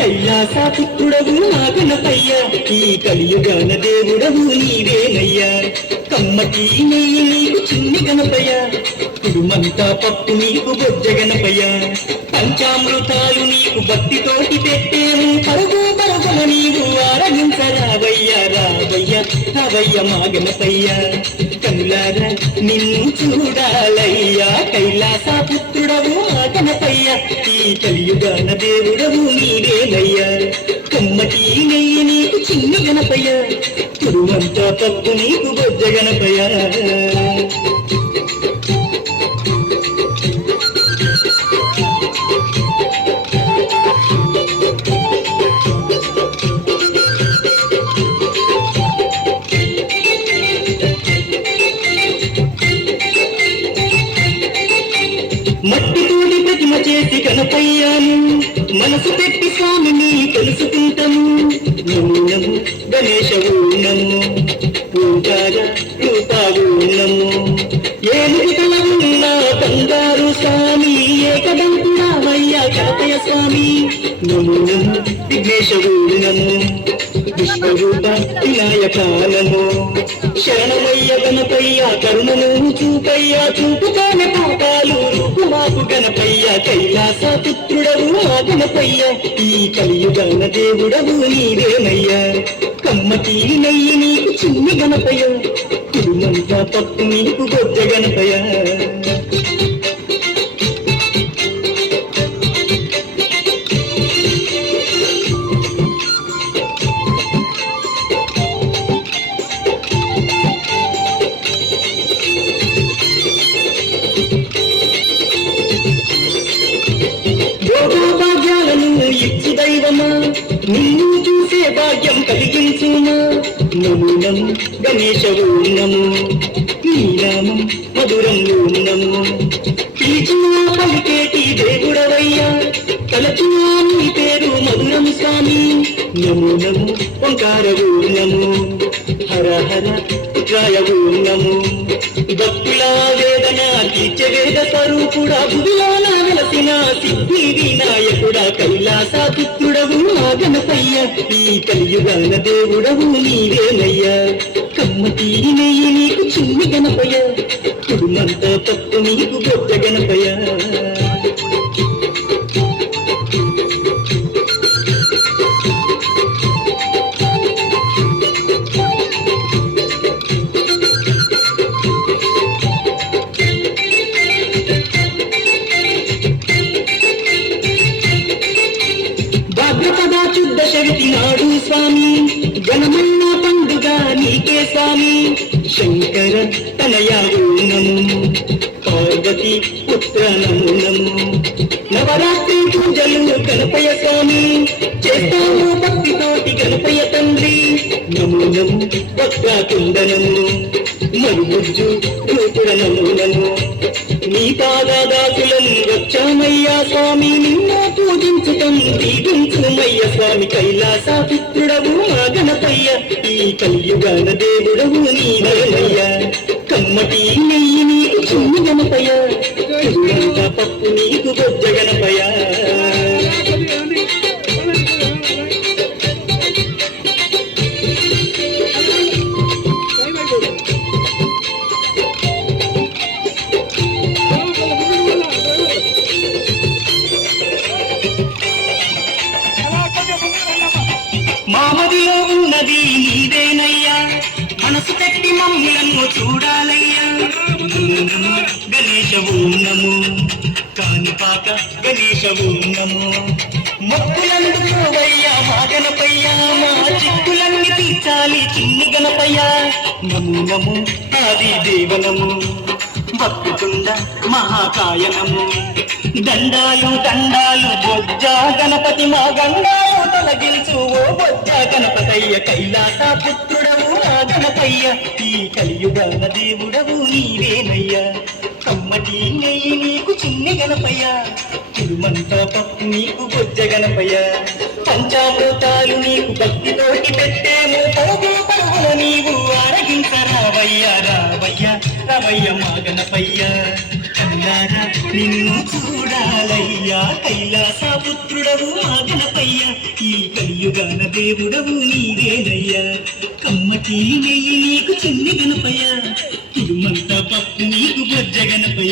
కైలాసపుత్రుడవు మా గణపయ్య, ఈ కలియుగాన దేవుడవు నీవేనయ్యా. కమ్మటి నెయ్యి నీకు చిన్ని గణపయ్య, కుడుమంతా పప్పు నీకు బొజ్జ గణపయ్య. పంచామృతాలు నీకు భక్తితోటి పెట్టేము, పరుగు పరుగున నీవు ఆరగించరావయ్యా. రావయ్య రావయ్య మా గణపయ్య, కనులారా నిన్ను చూడాలయ్యా. కైలాసపుత్రుడవు మా గణపయ్య, ఈ కలియుగాన దేవుడవు నీవేనయ్యా. కమ్మటి నెయ్యి నీకు చిన్న గణపయ్య, కుడుమంతా పప్పు నీకు బొజ్జ గణపయ్య. మట్టితోటి ప్రతిమ చేసి గణపయ్యాను, మనసు పెట్టి స్వామిని తెలుసుకుంటాము. నమో నమో గణేశవు నమో, ఓంకార రూపావు నమో. ఏనుగు తల ఉన్న బంగారు స్వామి, ఏకదంతుడావయ్యా గణపయ్య స్వామి. నమో నమో విఘ్నేశవు నమో, విశ్వరూప వినాయక నమో. శరణమయ్య గణపయ్య, కరుణను చూపయ్యా, చూపుతానే పాపాలు మాకు గణపయ్య. కైలాసపుత్రుడవు మా గణపయ్య, ఈ కలియుగాన దేవుడవు నీవేనయ్యా. కమ్మటి నెయ్యి నీకు చిన్ని గణపయ్య, కుడుమంతా పప్పు నీకు బొజ్జ గణపయ్య. ఇచ్చు దైవమా, నిన్ను చూసే భాగ్యం కలిగించుమా. నమో నమో గణేశవు నమో, నీ నామం మధురంలో నమో. పిలిచినా పలికేటి దేవుడవయ్యా, తలచినా నీ పేరు మధురం స్వామి. నమో నమో ఓంకారవు నమో, హర హర పుత్రాయవు నమో. భక్తుల వేదన తీర్చే వేద స్వరూపుడా, భువిలోన వెలసిన సిద్ధి వినాయకుడా. కైలాసపుత్రుడవు మా గణపయ్య, ఈ కలియుగాన దేవుడవు నీవేనయ్యా. కమ్మటి నెయ్యి నీకు చిన్ని గణపయ్య, కుడుమంతా పప్పు నీకు బొజ్జ గణపయ్య. శుద్ధ శక్తి నాడు స్వామి, ఘనమైన పండుగ నీకే స్వామి. శంకర తనయావు నమో, పార్వతి పుత్ర నమో నమో. నవరాత్రి పూజలు గణపయ్య స్వామి, చేస్తాము భక్తితోటి గణపయ్య తండ్రి. నమో నమో వక్రకుండనము, మరుగుజ్జు రూపుడ నమో నమో. నీ పాదదాసులను వచ్చామయ్యా స్వామి, నిన్ను పూజించుటం దీవించుమయ్య స్వామి. కైలాసపుత్రుడవు మా గణపయ్య, ఈ కలియుగాన దేవుడవు నీవేనయ్యా. కమ్మటి నెయ్యి నీకు చిన్ని గణపయ్య, కుడుమంతా పప్పు నీకు బొజ్జ గణపయ్య. మామదిలో ఉన్నది నీదేనయ్యా, మనసు పెట్టి మమ్ములను చూడాలయ్యా. గణేశవు నమో, కానిపాక గణేశవు నమో. మొక్కులందుకోవయ్యా మా గణపయ్య, మా చిక్కులన్నీ తీర్చాలి చిన్ని గణపయ్య. నమో నమో ఆది దేవనము, భక్తుకుండ మహాకాయనము. దండాలు దండాలు బొజ్జ గణపతి, మా గండాలు తొలగించు ఓ బొజ్జ గణపతయ్య. కైలాసపుత్రుడవు మా గణపయ్య, ఈ కలియుగాన దేవుడవు నీవేనయ్యా. కమ్మటి నెయ్యి నీకు చిన్ని గణపయ్య, కుడుమంతా పప్పు నీకు బొజ్జ గణపయ్య. పంచామృతాలు నీకు భక్తితోటి పెట్టేము, పరుగు పరుగున నీవు ఆరగించరావయ్యా. రావయ్య రావయ్య మా గణపయ్య, కన్నారా నిన్ను చూడాలయ్య. గణపయ్య కైలాస పుత్రుడవు మా గణపయ్య ఈ కలియుగాన దేవుడవు నీవేనయ్యా కమ్మటి నెయ్యి నీకు చిన్ని గణపయ్య తిరుమంత పప్పు నీకు బొజ్జ గణపయ్య